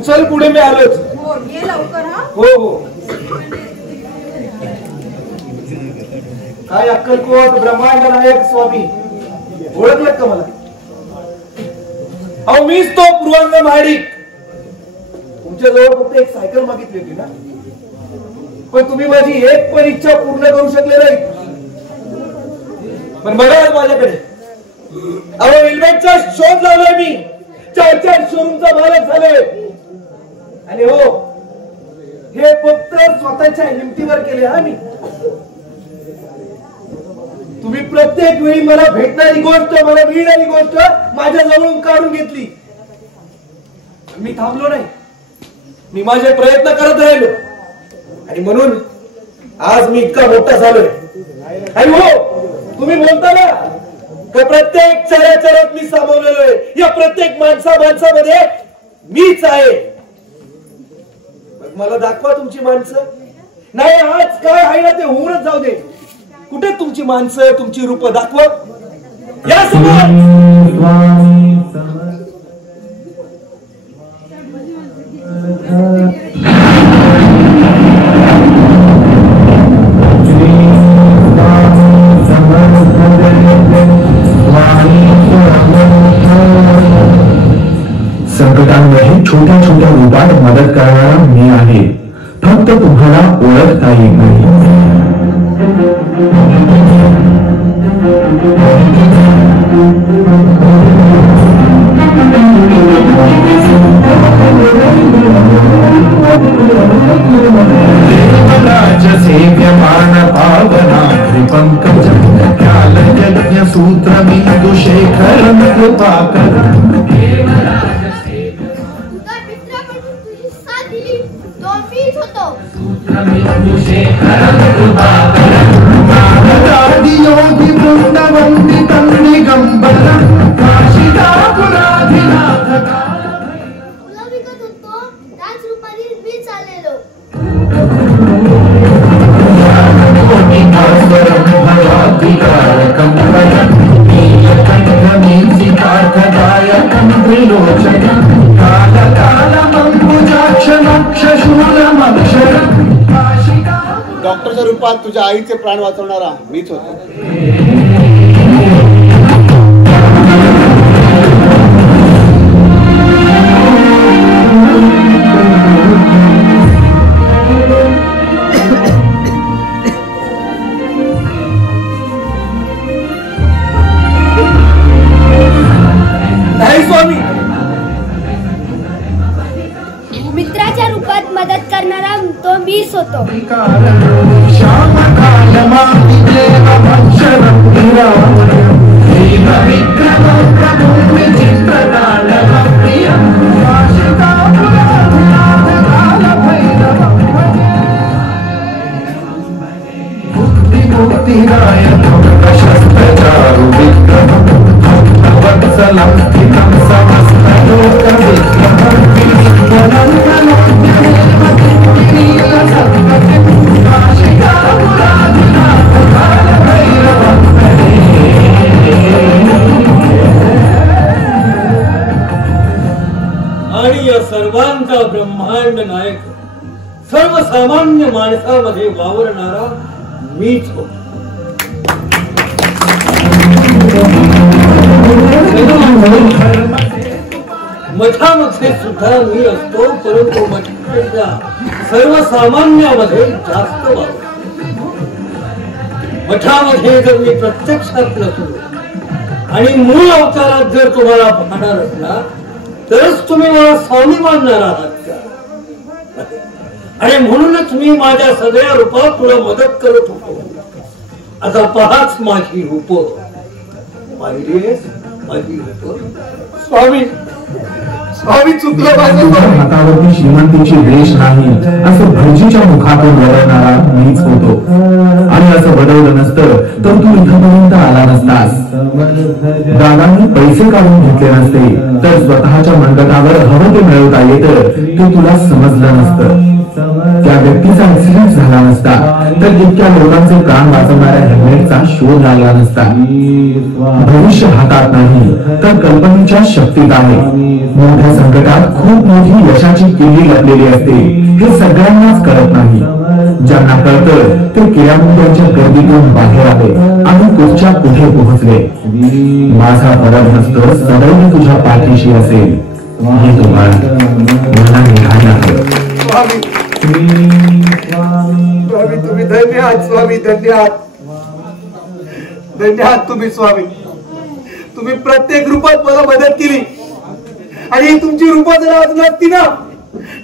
चल पुढे, मी आलोच. हो ये लवकर. हा हो हो. काय अक्कलकोट ब्रह्मांड नायक स्वामी ओळखलं का मला? अहो मीच तो पूर्वांग महाडिक. तुमच्या जवळ फक्त एक सायकल मागितली होती ना, पण तुम्ही माझी एक पण इच्छा पूर्ण करू शकले नाही. पण बघा माझ्याकडे अहो हेल्मेटचा शोध लावलाय मी. 4 शोरूमचा मालक झालोय. आणि हो हे फक्त स्वतःच्या हिमतीवर केले. हा मी तुम्ही प्रत्येक वेळी मला भेटणारी गोष्ट, मला मिळणारी गोष्ट माझ्या जवळून काढून घेतली. मी थांबलो नाही. मी माझे प्रयत्न करत राहिलो आणि म्हणून आज मी इतका मोठा झालोय. आणि हो तुम्ही बोलता ना का प्रत्येक चराचरात मी सामावलेलो आहे. या प्रत्येक माणसामध्ये मीच आहे. मला दाखवा तुमची माणसं. नाही आज काय आहे ना ते होऊनच जाऊ दे. कुठे तुमची माणसं, तुमची रूप दाखवा. या समोर संकटांमध्ये छोट्या छोट्या रूपात मदत करणारा मी आहे. फक्त तुम्हाला ओळखता येत नाही. सेव्यमान पावना पंकज काल यज्ञ सूत्र बिंदु शेखर कृपाकर. योगी वृंदवंदितं दिगंबरं काशिकापुराधिनाथ. तुला विकत होतो त्याच रूपाने मी चाललेलो. डॉक्टरच्या रूपात तुझ्या आईचे प्राण वाचवणारा मीच होतो. नाही स्वामी. मित्राच्या रूपात मदत करणारा तो मीच होतो. आणि या सर्वांचा ब्रह्मांड नायक सर्वसामान्य माणसामध्ये वावरणारा मीच होतो. मठामध्ये सुद्धा मी असतो, परंतु मठाच्या सर्वसामान्यामध्ये जास्त वावरतो. मठामध्ये जर मी प्रत्यक्षात नसलो आणि मूळ अवतारात जर तुम्हाला पाहणार असला तरच तुम्ही मला स्वामी मानणार आहात का? आणि म्हणूनच मी माझ्या सगळ्या रूपात तुला मदत करत होतो. आता पहाच माझी रूप. पाहिलीस माझी रूप? स्वामी स्वामी चुकलं तुझ्या हातावरती श्रीमंतीची रेष नाही असं भटजीच्या मुखातून वळवणारा मीच होतो. आणि असं वळवलं नसतं तर तू इथपर्यंत आला नसतास. दादांनी पैसे काढून घेतले नसते तर स्वतःच्या मनगटावर हवं ते मिळवता येतं ते तुला समजलं नसतं. त्या व्यक्तीचा ऍक्सिडेंट झाला नसता तर इतक्या लोकांचे प्राण वाचवणाऱ्या हेल्मेटचा शोध लागला नसता. भविष्य हातात नाही तर कल्पनेच्या शक्तीत आहे. मोठ्या संकटात खूप मोठी यशाची किल्ली लपलेली असते हे सगळ्यांनाच कळत नाही. ज्यांना कळतं ते किड्यामुंड्यांच्या गर्दीतून बाहेर आले आणि कुठच्या कुठे पोहोचले. माझा फरक नसतो सदैव तुझ्या पाठीशी असेल हे तुम्हाला मला निघायला हवं. स्वामी तुम्ही धन्य आहात. स्वामी धन्य आहात. धन्य आहात तुम्ही स्वामी. तुम्ही प्रत्येक रूपात मला मदत केली आणि तुमची रूप जर आज नसती ना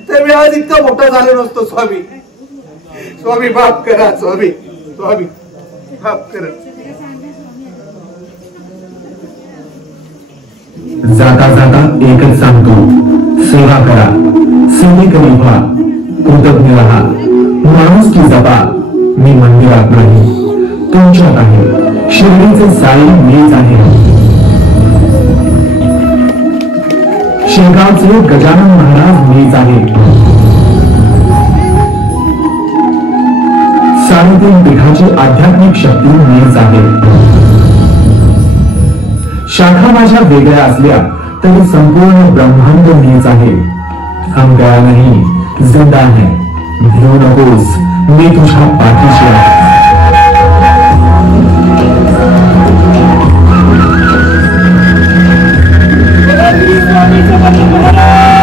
तर मी आज इतका मोठा झालो नसतो. स्वामी स्वामी माफ करा. स्वामी स्वामी माफ करा. जाता जाता एकच सांगतो, सेवा करा, सेवेकरी व्हा, कृतज्ञ राहा, माणुसकी जपा. मी मंदिरात नाही, तुमच्यात आहे. शिर्डीचे साई मीच आहे. शेगावचे गजानन महाराज मीच आहे. 3.5 पीठाची आध्यात्मिक शक्ती मीच आहे. शाखा माझ्या वेगळ्या असल्या तरी संपूर्ण ब्रह्मांड मीच आहे. हम गया नहीं, जिंदा है. भिवू नकोस, मी तुझ्या पाठीशी आहे. स्वामी समर्थ महाराज.